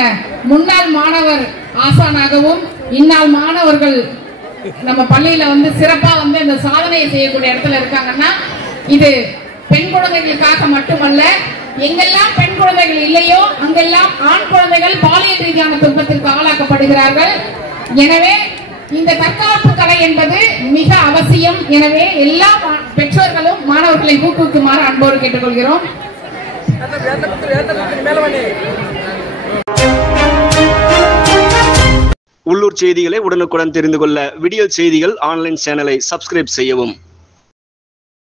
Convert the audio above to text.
பாருங்க, முன்னாள் மாணவர் ஆசானாகவும் இந்நாள் மாணவர்கள் நம்ம பள்ளியில சிறப்பா இந்த சாதனையை செய்யக்கூடிய இடத்துல இருக்காங்கன்னா இது பெண் குழந்தைகளுக்காக மட்டுமல்ல, எங்கெல்லாம் பெண் குழந்தைகள் இல்லையோ அங்கெல்லாம் ஆண் குழந்தைகள் பாலியல் ரீதியான துன்பத்திற்கு ஆளாக்கப்படுகிறார்கள். எனவே இந்த தற்காப்பு கலை என்பது மிக அவசியம். எனவே எல்லா பெற்றோர்களும் மாணவர்களை ஊக்குவிக்குமாறு அன்போடு கேட்டுக்கொள்கிறோம். உள்ளூர் செய்திகளை உடனுக்குடன் தெரிந்து கொள்ள விடியல் செய்திகள் ஆன்லைன் சேனலை சப்ஸ்கிரைப் செய்யவும்.